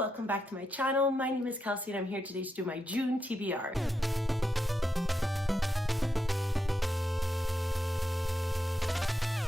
welcome back to my channel. My name is Kelsey and I'm here today to do my June TBR.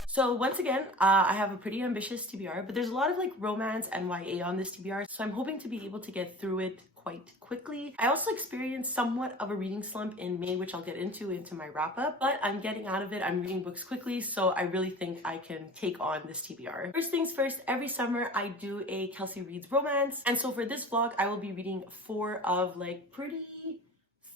So once again, I have a pretty ambitious TBR, but there's a lot of like romance and YA on this TBR, so I'm hoping to be able to get through it quite quickly. I also experienced somewhat of a reading slump in May, which I'll get into my wrap up, but I'm getting out of it. I'm reading books quickly, so I really think I can take on this TBR. First things first, every summer I do a Kelsey Reads romance, and so for this vlog, I will be reading 4 of like pretty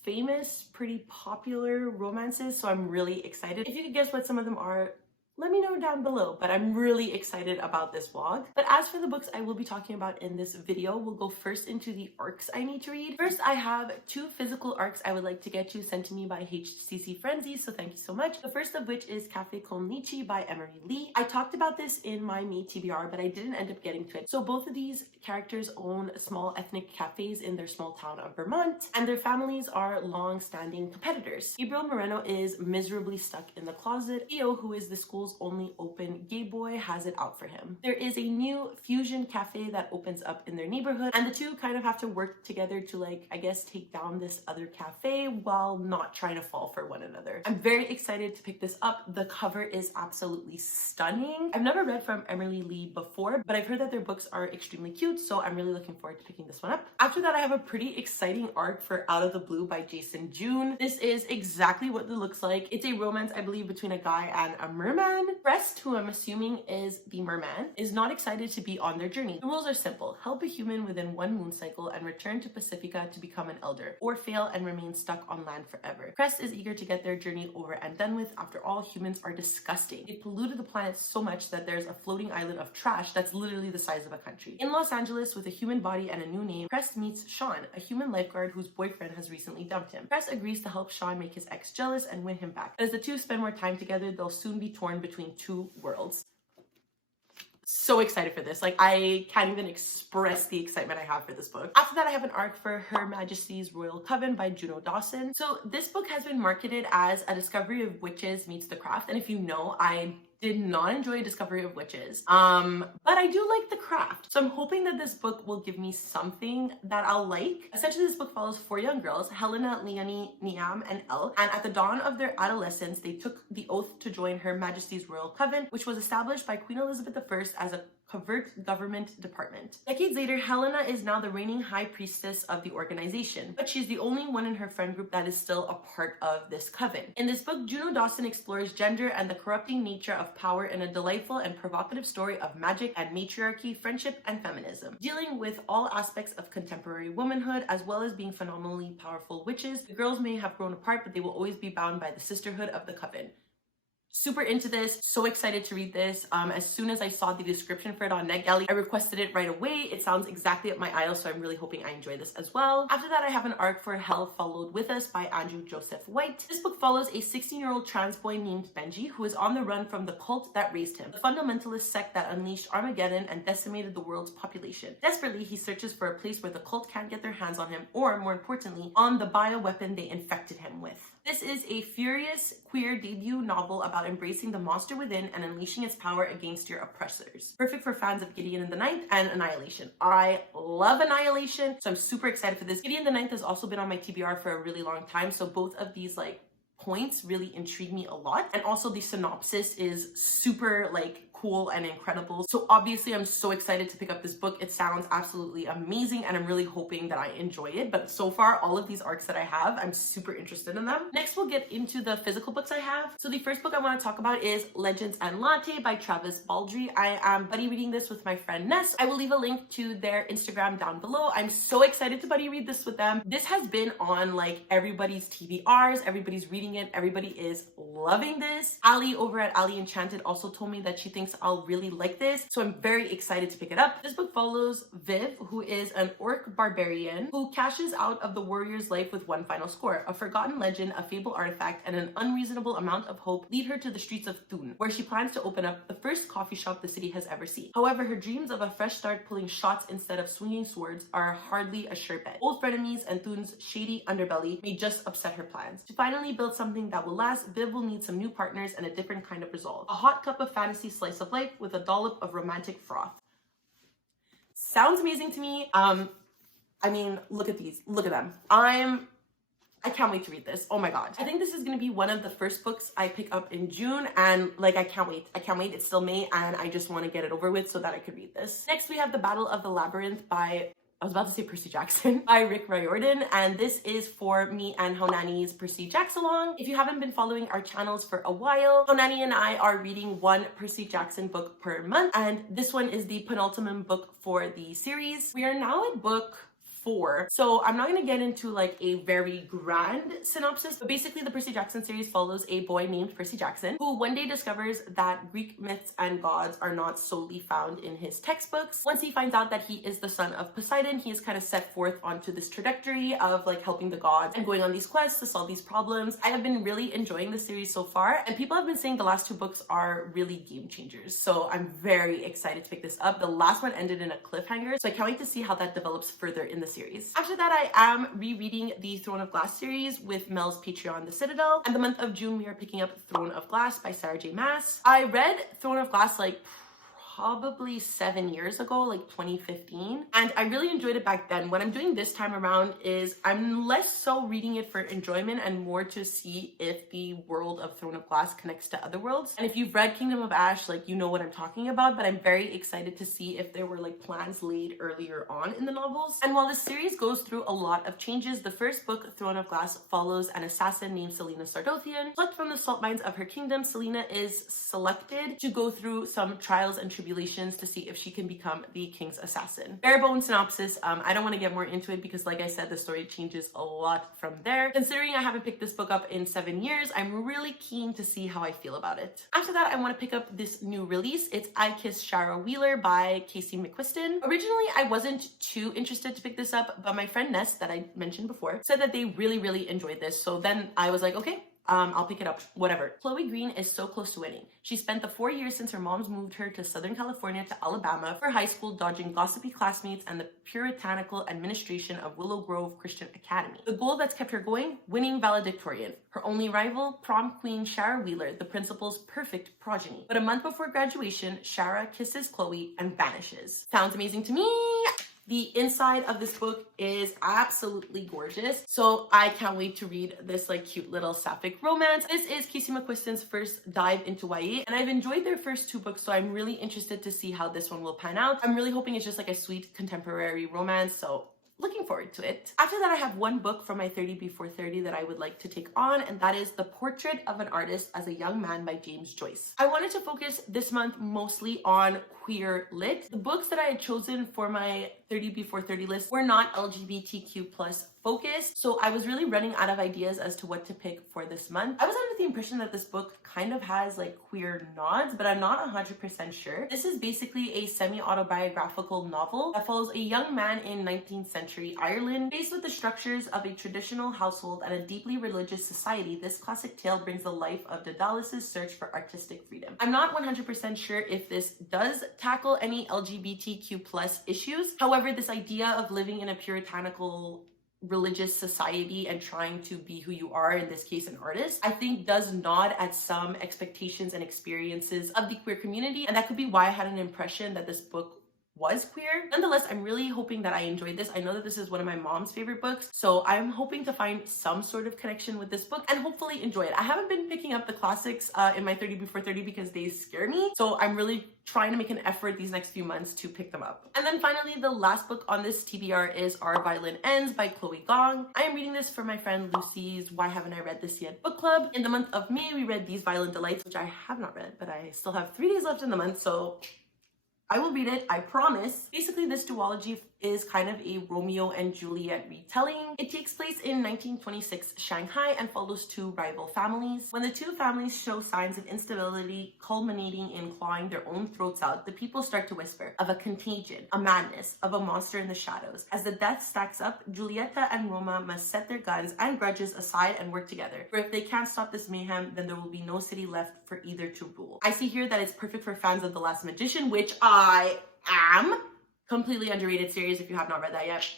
famous, pretty popular romances, so I'm really excited. If you could guess what some of them are, let me know down below, but I'm really excited about this vlog. But as for the books I will be talking about in this video, we'll go first into the arcs I need to read. First, I have 2 physical arcs I would like to get to sent to me by HCC Frenzy, so thank you so much. The first of which is Cafe con Nichi by Emery Lee. I talked about this in my May TBR, but I didn't end up getting to it. So both of these characters own small ethnic cafes in their small town of Vermont, and their families are long-standing competitors. Gabriel Moreno is miserably stuck in the closet. Theo, who is the school's only open gay boy, has it out for him. There is a new fusion cafe that opens up in their neighborhood, and the two kind of have to work together to, like, I guess take down this other cafe while not trying to fall for one another. I'm very excited to pick this up. The cover is absolutely stunning. I've never read from Emery Lee before, but I've heard that their books are extremely cute, so I'm really looking forward to picking this one up. After that, I have a pretty exciting arc for Out of the Blue by Jason June. This is exactly what it looks like. It's a romance, I believe, between a guy and a merman. Crest, who I'm assuming is the merman, is not excited to be on their journey. The rules are simple: help a human within 1 moon cycle and return to Pacifica to become an elder, or fail and remain stuck on land forever. Crest is eager to get their journey over and done with. After all, humans are disgusting. They polluted the planet so much that there's a floating island of trash that's literally the size of a country. In Los Angeles, with a human body and a new name, Crest meets Sean, a human lifeguard whose boyfriend has recently dumped him. Crest agrees to help Sean make his ex jealous and win him back. As the two spend more time together, they'll soon be torn between 2 worlds. So excited for this. Like, I can't even express the excitement I have for this book. After that, I have an arc for Her Majesty's Royal Coven by Juno Dawson. So this book has been marketed as a discovery of witches meets the craft. And if you know, I did not enjoy Discovery of Witches, but I do like the craft. So I'm hoping that this book will give me something that I'll like. Essentially, this book follows 4 young girls, Helena, Leonie, Niam, and Elle, and at the dawn of their adolescence, they took the oath to join Her Majesty's Royal Coven, which was established by Queen Elizabeth I as a covert government department. Decades later, Helena is now the reigning high priestess of the organization, but she's the only one in her friend group that is still a part of this coven. In this book, Juno Dawson explores gender and the corrupting nature of power in a delightful and provocative story of magic and matriarchy, friendship, and feminism. Dealing with all aspects of contemporary womanhood, as well as being phenomenally powerful witches, the girls may have grown apart, but they will always be bound by the sisterhood of the coven. Super into this, so excited to read this. As soon as I saw the description for it on NetGalley, I requested it right away. It sounds exactly up my aisle, so I'm really hoping I enjoy this as well. After that, I have an arc for Hell Followed With Us by Andrew Joseph White. This book follows a 16-year-old trans boy named Benji, who is on the run from the cult that raised him, the fundamentalist sect that unleashed Armageddon and decimated the world's population. Desperately, he searches for a place where the cult can't get their hands on him, or more importantly, on the bioweapon they infected him with. This is a furious queer debut novel about embracing the monster within and unleashing its power against your oppressors. Perfect for fans of Gideon and the Ninth and Annihilation. I love Annihilation, so I'm super excited for this. Gideon the Ninth has also been on my TBR for a really long time, so both of these like points really intrigue me a lot. And also the synopsis is super like cool and incredible. So obviously I'm so excited to pick up this book. It sounds absolutely amazing and I'm really hoping that I enjoy it. But so far, all of these arcs that I have, I'm super interested in them. Next, we'll get into the physical books I have. So the first book I want to talk about is Legends and Latte by Travis Baldry. I am buddy reading this with my friend Ness. I will leave a link to their Instagram down below. I'm so excited to buddy read this with them. This has been on like everybody's TBRs. Everybody's reading it. Everybody is loving this. Ali over at Ali Enchanted also told me that she thinks I'll really like this, so I'm very excited to pick it up. This book follows Viv, who is an orc barbarian who cashes out of the warrior's life with one final score. A forgotten legend, a fable artifact, and an unreasonable amount of hope lead her to the streets of Thun, where she plans to open up the first coffee shop the city has ever seen. However, her dreams of a fresh start pulling shots instead of swinging swords are hardly a sure bet. Old frenemies and Thun's shady underbelly may just upset her plans. To finally build something that will last, Viv will need some new partners and a different kind of resolve. A hot cup of fantasy slice of life with a dollop of romantic froth. Sounds amazing to me. I mean, look at these. Look at them. I can't wait to read this. Oh my god. I think this is going to be one of the first books I pick up in June, and like I can't wait. I can't wait. It's still May and I just want to get it over with so that I could read this. Next we have The Battle of the Labyrinth by, I was about to say Percy Jackson, by Rick Riordan, and this is for me and Honani's Percy Jackson along. If you haven't been following our channels for a while, Honani and I are reading one Percy Jackson book per month, and this one is the penultimate book for the series. We are now at book 4. So I'm not going to get into like a very grand synopsis, but basically the Percy Jackson series follows a boy named Percy Jackson who one day discovers that Greek myths and gods are not solely found in his textbooks. Once he finds out that he is the son of Poseidon, he is kind of set forth onto this trajectory of like helping the gods and going on these quests to solve these problems. I have been really enjoying the series so far, and people have been saying the last 2 books are really game changers. So I'm very excited to pick this up. The last one ended in a cliffhanger, so I can't wait to see how that develops further in the series. After that, I am rereading the Throne of Glass series with Mel's Patreon, The Citadel. And the month of June, we are picking up Throne of Glass by Sarah J. Maas. I read Throne of Glass like probably 7 years ago, like 2015, and I really enjoyed it back then. What I'm doing this time around is I'm less so reading it for enjoyment and more to see if the world of Throne of Glass connects to other worlds. And if you've read Kingdom of Ash, like you know what I'm talking about, but I'm very excited to see if there were like plans laid earlier on in the novels. And while the series goes through a lot of changes, the first book, Throne of Glass, follows an assassin named Selena Sardothian. Plucked from the salt mines of her kingdom, Selena is selected to go through some trials and tribulations to see if she can become the king's assassin. Bare bone synopsis. I don't want to get more into it because like I said, the story changes a lot from there. Considering I haven't picked this book up in 7 years, I'm really keen to see how I feel about it. After that, I want to pick up this new release. It's I Kiss Shirawheeler by Casey McQuiston. Originally, I wasn't too interested to pick this up, but my friend Ness that I mentioned before said that they really enjoyed this. So then I was like, okay, I'll pick it up, whatever. Chloe Green is so close to winning. She spent the 4 years since her mom's moved her to Southern California to Alabama for high school, dodging gossipy classmates and the puritanical administration of Willow Grove Christian Academy. The goal that's kept her going? Winning valedictorian. Her only rival, prom queen Shara Wheeler, the principal's perfect progeny. But a month before graduation, Shara kisses Chloe and vanishes. Sounds amazing to me. The inside of this book is absolutely gorgeous, so I can't wait to read this like cute little sapphic romance. This is Casey McQuiston's first dive into YA, and I've enjoyed their first 2 books, so I'm really interested to see how this one will pan out. I'm really hoping it's just like a sweet contemporary romance, so looking forward to it. After that, I have one book from my 30 Before 30 that I would like to take on, and that is The Portrait of an Artist as a Young Man by James Joyce. I wanted to focus this month mostly on queer lit. The books that I had chosen for my 30 Before 30 list were not LGBTQ plus focused, so I was really running out of ideas as to what to pick for this month. I was under the impression that this book kind of has like queer nods, but I'm not 100% sure. This is basically a semi-autobiographical novel that follows a young man in 19th century Ireland. Faced with the structures of a traditional household and a deeply religious society, this classic tale brings the life of Daedalus' search for artistic freedom. I'm not 100% sure if this does tackle any LGBTQ plus issues. However, this idea of living in a puritanical religious society and trying to be who you are, in this case an artist, I think does nod at some expectations and experiences of the queer community, and that could be why I had an impression that this book was queer. Nonetheless, I'm really hoping that I enjoyed this. I know that this is one of my mom's favorite books, so I'm hoping to find some sort of connection with this book and hopefully enjoy it. I haven't been picking up the classics in my 30 Before 30 because they scare me, so I'm really trying to make an effort these next few months to pick them up. And then finally, the last book on this TBR is Our Violin Ends by Chloe Gong. I am reading this for my friend Lucy's Why Haven't I Read This Yet book club. In the month of May, we read These Violin Delights, which I have not read, but I still have 3 days left in the month, so I will read it, I promise. Basically, this duology is kind of a Romeo and Juliet retelling. It takes place in 1926 Shanghai and follows 2 rival families. When the 2 families show signs of instability culminating in clawing their own throats out, the people start to whisper of a contagion, a madness, of a monster in the shadows. As the death stacks up, Giulietta and Roma must set their guns and grudges aside and work together. For if they can't stop this mayhem, then there will be no city left for either to rule. I see here that it's perfect for fans of The Last Magician, which I am. Completely underrated series if you have not read that yet.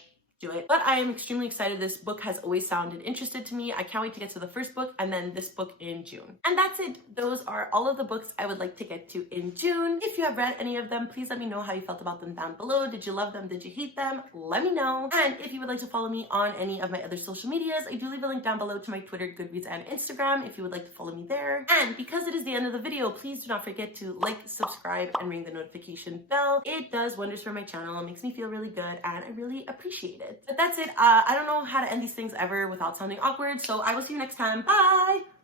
do it. But I am extremely excited. This book has always sounded interested to me. I can't wait to get to the first book and then this book in June. And that's it. Those are all of the books I would like to get to in June. If you have read any of them, please let me know how you felt about them down below. Did you love them? Did you hate them? Let me know. And if you would like to follow me on any of my other social medias, I do leave a link down below to my Twitter, Goodreads, and Instagram if you would like to follow me there. And because it is the end of the video, please do not forget to like, subscribe, and ring the notification bell. It does wonders for my channel. It makes me feel really good and I really appreciate it. But that's it. I don't know how to end these things ever without sounding awkward, so I will see you next time. Bye!